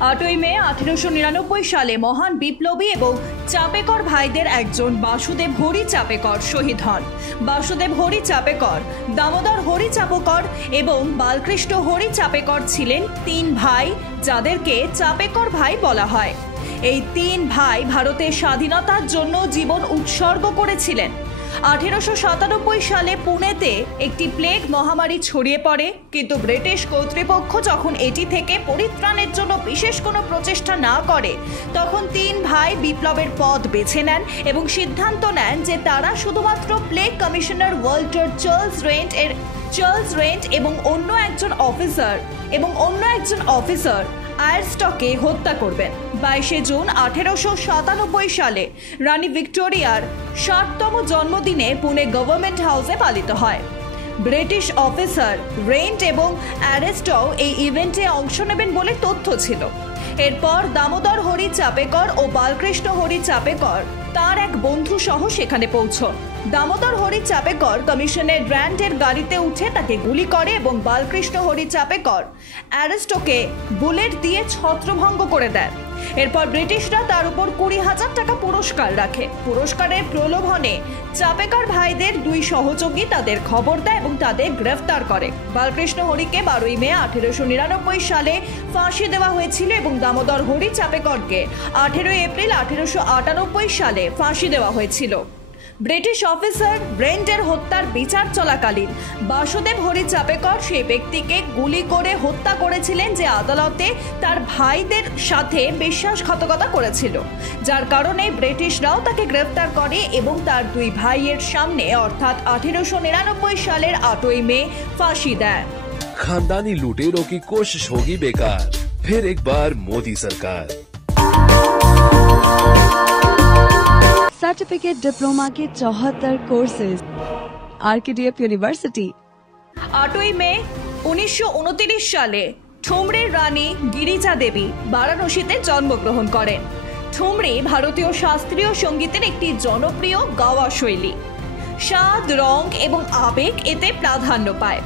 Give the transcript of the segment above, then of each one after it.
8ই মে 1899 সালে মহান বিপ্লবী এবং চাপেকর ভাইদের একজন বাসুদেব হরি চাপেকর শহীদ হন। বাসুদেব হরি চাপেকর, দামোদর হরি চাপেকর এবং বালকৃষ্ণ হরি চাপেকর ছিলেন তিন ভাই, যাদেরকে চাপেকর ভাই বলা হয়। এই তিন ভাই ভারতের স্বাধীনতার জন্য জীবন উৎসর্গ করেছিলেন। 1897 সালে পুনেতে একটি প্লেগ মহামারী ছড়িয়ে পড়ে, কিন্তু ব্রিটিশ কর্তৃপক্ষ যখন এটি থেকে পরিত্রাণের জন্য বিশেষ কোনো প্রচেষ্টা না করে, তখন তিন ভাই বিপ্লবের পথ বেছে নেন এবং সিদ্ধান্ত নেন যে তারা শুধুমাত্র plague commissioner Walter Charles rent এবং অন্য একজন অফিসার আয়ারস্টকে হত্যা করবেন। 22 জুন 1897 সালে রানী ভিক্টোরিয়ার 60তম জন্মদিনে পুনে গভর্নমেন্ট হাউসে পালিত হয়। ব্রিটিশ অফিসার রেন্ট এবং অ্যারেস্টও এই ইভেন্টে অংশ নেবেন বলে তথ্য ছিল। এরপর দামোদর হরি চাপেকর ও বালকৃষ্ণ হরি চাপেকর তার এক বন্ধু সহ সেখানে পৌঁছন। দামোদর হরি চাপেকর কমিশনার র্যান্ডের গাড়িতে উঠে তাকে গুলি করে এবং বালকৃষ্ণ হরি চাপেকর অ্যারেস্টকে বুলেট দিয়ে ছত্রভঙ্গ করে দেয়। এরপর ব্রিটিশরা তার উপর 20,000 টাকা পুরস্কার রাখে। পুরস্কারের প্রলোভনে চাপেকর ভাইদের দুই সহযোগী তাদের খবর দেয় এবং তাদের গ্রেফতার করে। বালকৃষ্ণ হরিকে 12ই মে 1899 সালে ফাঁসি দেওয়া হয়েছিল এবং দামোদর হরি চাপেকরকে 18 এপ্রিল 1898 সালে ফাঁসি দেওয়া হয়েছিল। ব্রিটিশ অফিসার ব্রেন্টের হত্যার বিচার চলাকালীন বাসুদেব হরি চাপেকর সেই ব্যক্তিকে গুলি করে হত্যা করেছিলেন যে আদালতে তার ভাইদের সাথে বিশ্বাসঘাতকতা করেছিল, যার কারণে ব্রিটিশরাও তাকে গ্রেফতার করে এবং তার দুই ভাইয়ের সামনে অর্থাৎ 1899 সালের 8ই মে ফাঁসি দেয়। खानदानी लुटेरों की कोशिश होगी बेकार, फिर एक बार मोदी सरकार। सर्टिफिकेट डिप्लोमा के 74 कोर्सेज आरकेडीएफ यूनिवर्सिटी। 8ই মে 1929 সালে ঠুমরির রানী গিরিজা দেবী বারাণসীতে জন্মগ্রহণ করেন। ঠুমরি ভারতীয় শাস্ত্রীয় সঙ্গীতের একটি জনপ্রিয় গাওয়া শৈলী। স্বাদ, রং এবং আবেগ এতে প্রাধান্য পায়।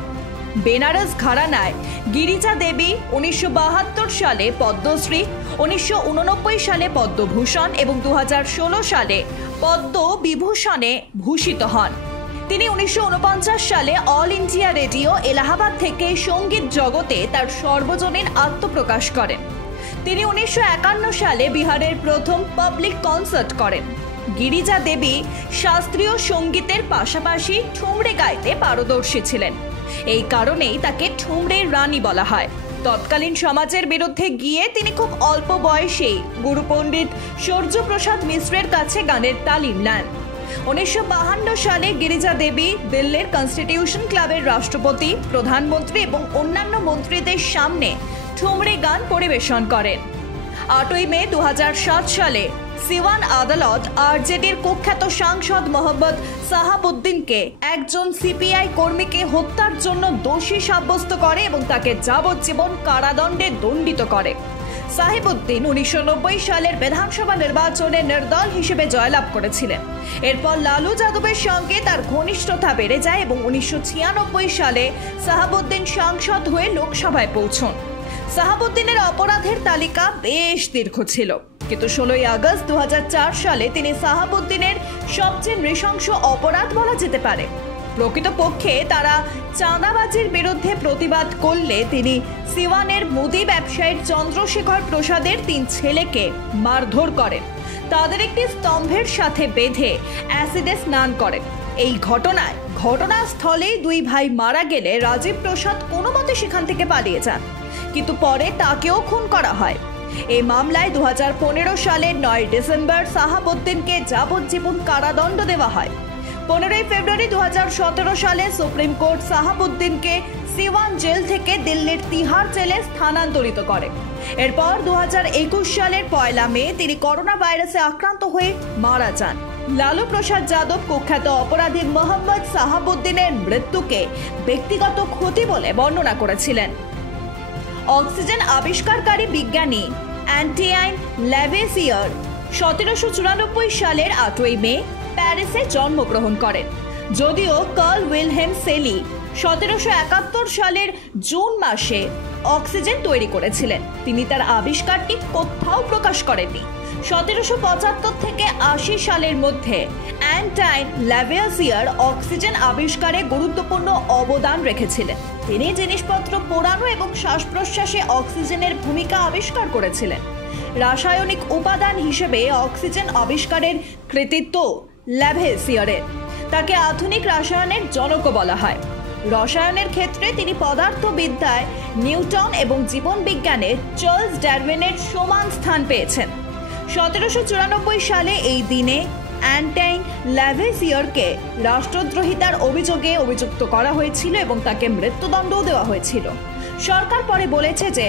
বেনারস ঘরানায় গিরিজা দেবী 1972 সালে পদ্মশ্রী, 1989 সালে পদ্মভূষণ এবং 2016 সালে পদ্ম বিভূষণে ভূষিত হন। তিনি 1949 সালে অল ইন্ডিয়া রেডিও এলাহাবাদ থেকে সঙ্গীত জগতে তার সর্বজনীন আত্মপ্রকাশ করেন। তিনি 1951 সালে বিহারের প্রথম পাবলিক কনসার্ট করেন। গিরিজা দেবী শাস্ত্রীয় সঙ্গীতের পাশাপাশি ঠুমরি গাইতে পারদর্শী ছিলেন। এই কারণেই তাকে ঠুমরির রানী বলা হয়। তৎকালীন সমাজের বিরুদ্ধে গিয়ে তিনি খুব অল্প বয়সেই গুরু পণ্ডিত সূর্যপ্রসাদ মিশ্রের কাছে গানের তালিম নেন। 1952 সালে গিরিজা দেবী দিল্লির কনস্টিটিউশন ক্লাবের রাষ্ট্রপতি, প্রধানমন্ত্রী এবং অন্যান্য মন্ত্রীদের সামনে ঠুমরি গান পরিবেশন করেন। 8ই মে 2007 সালে সিওয়ান আদালত আরজেডির কুখ্যাত সাংসদ মোহাম্মদ সাহাবুদ্দিনকে একজন সিপিআই কর্মীকে হত্যার জন্য দোষী সাব্যস্ত করে এবং তাকে যাবজ্জীবন কারাদণ্ডে দণ্ডিত করে। সাহিবুদ্দিন 1990 সালের বিধানসভা নির্বাচনে নির্দল হিসেবে জয়লাভ করেছিলেন। এরপর লালু যাদবের সঙ্গে তার ঘনিষ্ঠতা বেড়ে যায় এবং 1996 সালে সাহাবুদ্দিন সাংসদ হয়ে লোকসভায় পৌঁছন। সাহাবুদ্দিনের অপরাধের তালিকা বেশ দীর্ঘ ছিল, কিন্তু 16ই আগস্ট 2004 সালে তিনি সাহাবুদ্দিনের সবচেয়ে নৃশংস অপরাধ বলা যেতে পারে। প্রকৃতপক্ষে তারা চাঁদাবাজির বিরুদ্ধে প্রতিবাদ করলে তিনি সিওয়ানের মুদি ব্যবসায়ী চন্দ্রশেখর প্রসাদের 3 ছেলেকে মারধর করেন, তাদের একটি স্তম্ভের সাথে বেঁধে অ্যাসিডে স্নান করেন। এই ঘটনাস্থলেই 2 ভাই মারা গেলে রাজীব প্রসাদ কোনো মতে সেখান থেকে পালিয়ে যান, কিন্তু পরে তাকেও খুন করা হয়। এই মামলায় 2015 সালের 9 ডিসেম্বর সাহাবুদ্দিনকে যাবজ্জীবন কারাদণ্ড দেওয়া হয়। 15ই ফেব্রুয়ারি 2017 সালে সুপ্রিম কোর্ট সাহাবুদ্দিনকে সিওয়ান জেল থেকে দিল্লির তিহার জেলে স্থানান্তরিত করে। এরপর 2021 সালের 1 মে তিনি করোনা ভাইরাসে আক্রান্ত হয়ে মারা যান। লালু প্রসাদ যাদব কুখ্যাত অপরাধী মোহাম্মদ সাহাবুদ্দিনের মৃত্যুকে ব্যক্তিগত ক্ষতি বলে বর্ণনা করেছিলেন। অক্সিজেন আবিষ্কারকারী বিজ্ঞানী অ্যান্টিয়াইন ল্যাভেসিয়ার 1794 সালের 8ই মে প্যারিসে জন্মগ্রহণ করেন। যদিও কার্ল উইলহেম সেলি 1771 সালের জুন মাসে অক্সিজেন তৈরি করেছিলেন। তিনি তার আবিষ্কারটি কোথাও প্রকাশ করেননি। 1775 থেকে 80 সালের মধ্যে অ্যান্টাইন ল্যাভোইসিয়ার অক্সিজেন আবিষ্কারে গুরুত্বপূর্ণ অবদান রেখেছিলেন। তিনি জিনিসপত্র পোড়ানো এবং শ্বাস প্রশ্বাসে অক্সিজেনের ভূমিকা আবিষ্কার করেছিলেন। রাসায়নিক উপাদান হিসেবে অক্সিজেন আবিষ্কারের কৃতিত্ব ল্যাভোইসিয়ারের। তাকে আধুনিক রসায়নের জনকও বলা হয়। রসায়নের ক্ষেত্রে তিনি পদার্থবিদ্যায় নিউটন এবং জীবন বিজ্ঞানে চার্লস ডারউইনের সমান স্থান পেয়েছেন। 1794 সালে এই দিনে অ্যান্টাইন ল্যাভোইসিয়ারকে রাষ্ট্রদ্রোহিতার অভিযোগে অভিযুক্ত করা হয়েছিল এবং তাকে মৃত্যুদণ্ডও দেওয়া হয়েছিল। সরকার পরে বলেছে যে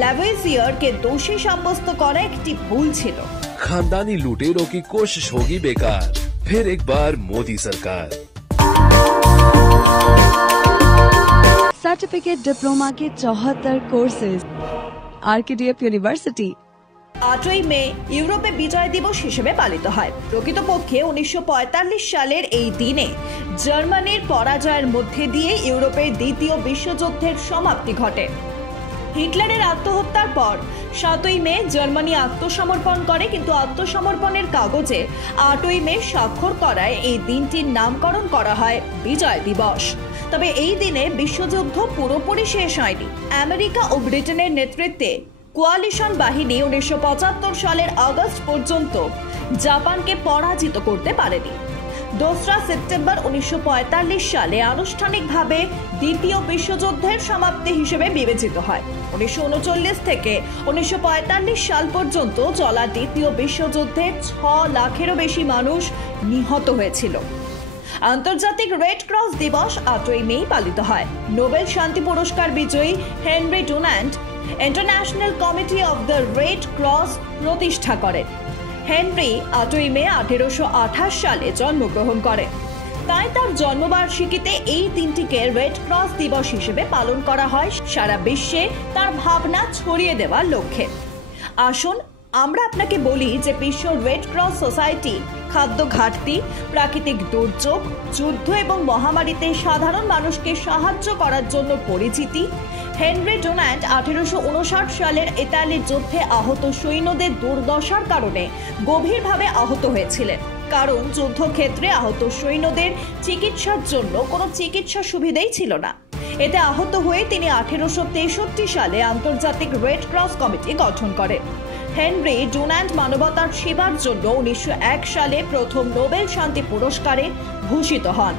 ল্যাভোইসিয়ারকে দোষী সাব্যস্ত করা একটি ভুল ছিল। खानदानी लुटेरों की कोशिश होगी बेकार, फिर एक बार मोदी सरकार। सर्टिफिकेट डिप्लोमा के 74 कोर्सेज आरकेडीएफ यूनिवर्सिटी। 8ই মে ইউরোপে বিজয় দিবস হিসেবে পালিত হয়। প্রকৃতপক্ষে 1945 সালের এই দিনে জার্মানির পরাজয়ের মধ্যে দিয়ে ইউরোপের দ্বিতীয় বিশ্বযুদ্ধের সমাপ্তি ঘটে। হিটলারের আত্মহত্যার পর 7ই মে জার্মানি আত্মসমর্পণ করে, কিন্তু আত্মসমর্পণের কাগজে 8ই মে স্বাক্ষর করায় এই দিনটির নামকরণ করা হয় বিজয় দিবস। তবে এই দিনে বিশ্বযুদ্ধ পুরোপুরি শেষ হয়নি। আমেরিকা ও ব্রিটেনের নেতৃত্বে কোয়ালিশন বাহিনী 1975 সালের আগস্ট পর্যন্ত জাপানকে পরাজিত করতে পারেনি। 2 সেপ্টেম্বর 1945 সালে আনুষ্ঠানিকভাবে দ্বিতীয় বিশ্বযুদ্ধের সমাপ্তি হিসেবে বিবেচিত হয়। 1939 থেকে 1945 সাল পর্যন্ত চলা দ্বিতীয় বিশ্বযুদ্ধে 6 লাখেরও বেশি মানুষ নিহত হয়েছিল। আন্তর্জাতিক রেড ক্রস দিবস 8ই মে পালিত হয়। নোবেল শান্তি পুরস্কার বিজয়ী Henry Dunant international committee of the red cross প্রতিষ্ঠা করেন। হেনরি 8ই মে 1828 সালে জন্মগ্রহণ করেন। তাই তার জন্মবার্ষিকীতে এই দিনটিকে রেড ক্রস দিবস হিসেবে পালন করা হয় সারা বিশ্বে তার ভাবনা ছড়িয়ে দেওয়ার লক্ষ্যে। আসুন আমরা আপনাকে বলি যে বিশ্ব রেড ক্রস সোসাইটি খাদ্য ঘাটতি, প্রাকৃতিক দুর্যোগ, যুদ্ধ এবং মহামারীতে সাধারণ মানুষকে সাহায্য করার জন্য পরিচিতি। হেনরি ডুনান্ট 1859 সালের ইতালির যুদ্ধে আহত সৈন্যদের দুর্দশার কারণে গভীরভাবে আহত হয়েছিলেন, কারণ যুদ্ধক্ষেত্রে আহত সৈন্যদের চিকিৎসার জন্য কোনো চিকিৎসা সুবিধাই ছিল না। এতে আহত হয়ে তিনি 1863 সালে আন্তর্জাতিক রেড ক্রস কমিটি গঠন করেন। হেনরি ডুনান্ট মানবতার সেবার জন্য 1901 সালে প্রথম নোবেল শান্তি পুরস্কারে ভূষিত হন।